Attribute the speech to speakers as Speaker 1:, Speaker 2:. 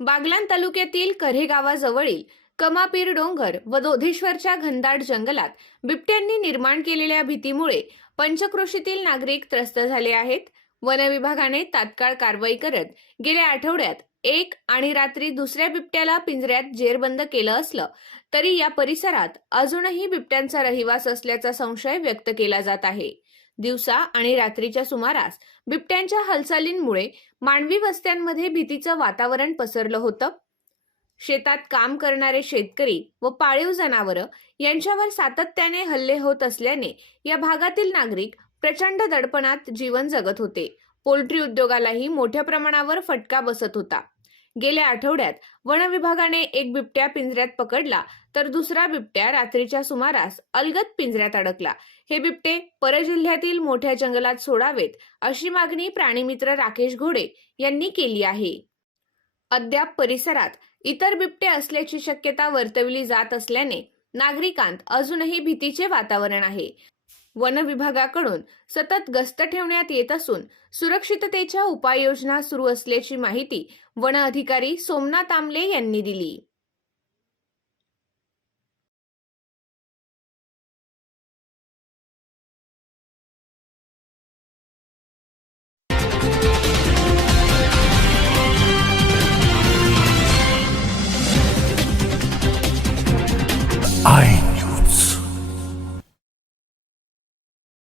Speaker 1: बागलान तालुक्यातील कऱ्हे गावाजवळील कमापीर डोंगर व दोधेश्वरच्या घनदाट जंगलात बिबट्यांनी निर्माण केलेल्या भीतीमुळे पंचक्रोशीतील नागरिक त्रस्त झाले आहेत. वन विभागाने तात्काळ कारवाई करत गेल्या आठवड्यात एक आणि रात्री दुसऱ्या बिबट्याला पिंजऱ्यात जेरबंद केलं असलं तरी या परिसरात अजूनही बिबट्यांचा रहिवास असल्याचा संशय व्यक्त केला जात आहे. दिवसा आणि रात्रीच्या सुमारास बिबट्यांच्या हालचालींमुळे मानवी वस्त्यांमध्ये भीतीचं वातावरण पसरलं होतं. शेतात काम करणारे शेतकरी व पाळीव जनावरं यांच्यावर सातत्याने हल्ले होत असल्याने या भागातील नागरिक प्रचंड दडपणात जीवन जगत होते. पोल्ट्री उद्योगालाही मोठ्या प्रमाणावर फटका बसत होता. गेल्या आठवड्यात वनविभागाने एक बिबट्या पिंजऱ्यात पकडला तर दुसरा बिबट्या रात्रीच्या सुमारास अलगत पिंजऱ्यात अडकला. हे बिबटे परजिल्ह्यातील मोठ्या जंगलात सोडावेत अशी मागणी प्राणीमित्र राकेश घोडे यांनी केली आहे. अद्याप परिसरात इतर बिबटे असल्याची शक्यता वर्तवली जात असल्याने नागरिकांत अजूनही भीतीचे वातावरण आहे. वन विभागाकडून सतत गस्त ठेवण्यात येत असून सुरक्षिततेच्या उपाययोजना सुरू असल्याची माहिती वन अधिकारी सोमनाथ आमले यांनी दिली.